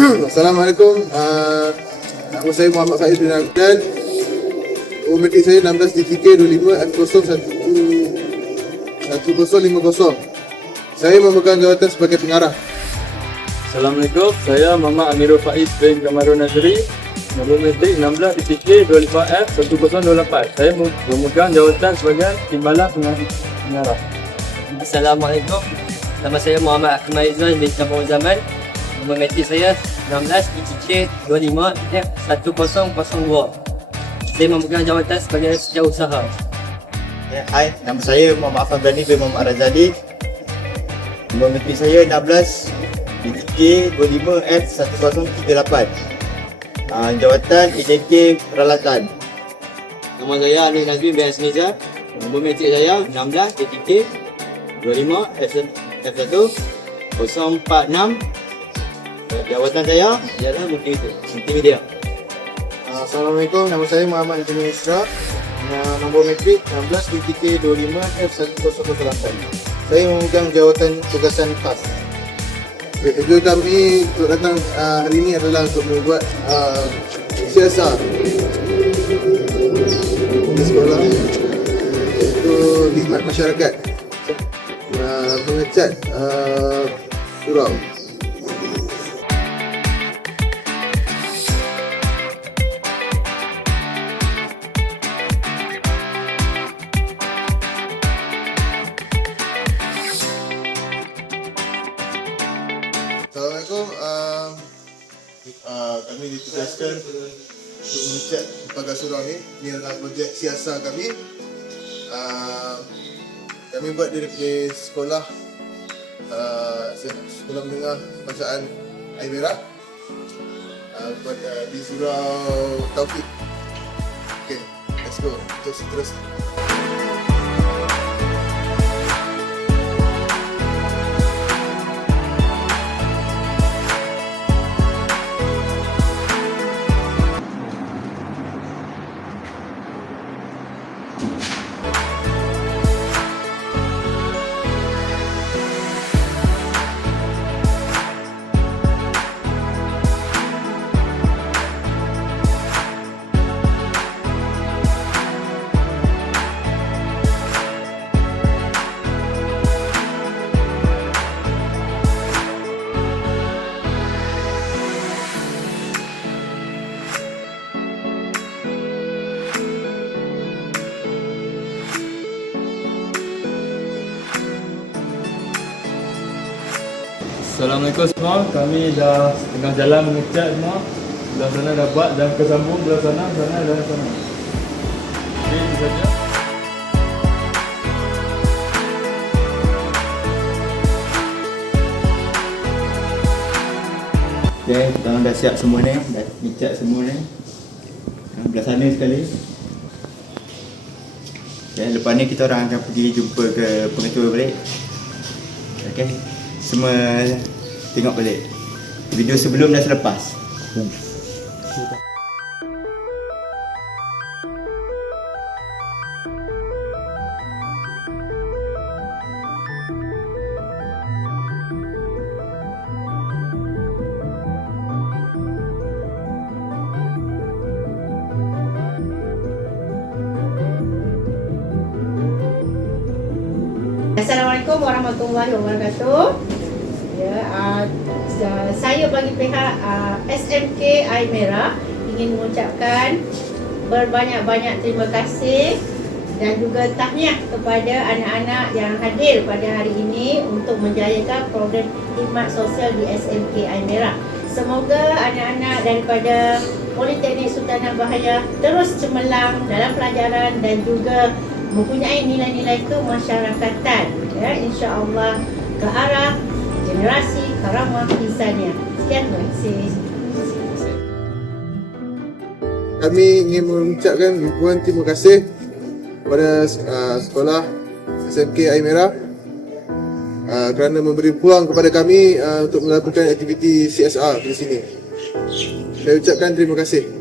Assalamualaikum. Uh, nama saya Muhammad Faiz bin Abdan. Umur saya 16 DTK 25 F01 1050. Saya memegang jawatan sebagai pengarah. Assalamualaikum, saya Muhammad Amirul Faiz bin Kamarul Nazri Nombor metrik 16 DTK 25F 1028 Saya memegang jawatan sebagai Timbalan Pengarah Assalamualaikum. Nama saya Muhammad Akmal Izwan bin Kampung Zaman. Nombor metrik saya 16 ICK 25 F1002. Saya memegang jawatan sebagai setiausaha. Ya, hai, nama saya Muhammad Afan Berani bin Muhammad Razali. Nombor metrik saya 16 DTK 25 F1038. Uh, jawatan AJK Peralatan. Nama saya Ali Nazmi bin Asniza. Nombor metrik saya 16 DTK 25 F1 046. Jawatan saya ialah multimedia. multimedia. Uh, Assalamualaikum. Nama saya Muhammad Anthony Isra. Nombor metrik 16 DTK 25 F1008. Saya memegang jawatan tugasan PAS. Okay, tujuan kami untuk datang uh, hari ini adalah untuk membuat uh, di sekolah iaitu khidmat masyarakat uh, mengecat uh, surau ditugaskan untuk pagar surau ni. Ini adalah projek siasat kami. Uh, kami buat dari sekolah uh, sekolah menengah bacaan air merah uh, pada di surau Taufik. Okay, let's go. Terus terus. Assalamualaikum semua, kami dah tengah jalan mengecat semua Belah sana dah buat dan kesambung belah sana, sana dan sana Okey, itu saja Okay, kita dah siap semua ni. Dah ngecat semua ni. Ah, Belah sana sekali. Okay, lepas ni kita orang akan pergi jumpa ke pengetua balik. Okay, semua tengok balik. Video sebelum dan selepas. Assalamualaikum warahmatullahi wabarakatuh. Ya, uh, saya bagi pihak uh, SMK Air Merah ingin mengucapkan berbanyak-banyak terima kasih dan juga tahniah kepada anak-anak yang hadir pada hari ini untuk menjayakan program khidmat sosial di SMK Air Merah. Semoga anak-anak daripada Politeknik Sultanah Bahaya terus cemerlang dalam pelajaran dan juga mempunyai nilai-nilai kemasyarakatan ya insya-Allah ke arah generasi karamah insania. Sekian terima kasih. Kami ingin mengucapkan ribuan terima kasih kepada uh, sekolah SMK Air Merah uh, kerana memberi peluang kepada kami uh, untuk melakukan aktiviti CSR di sini. Saya ucapkan terima kasih.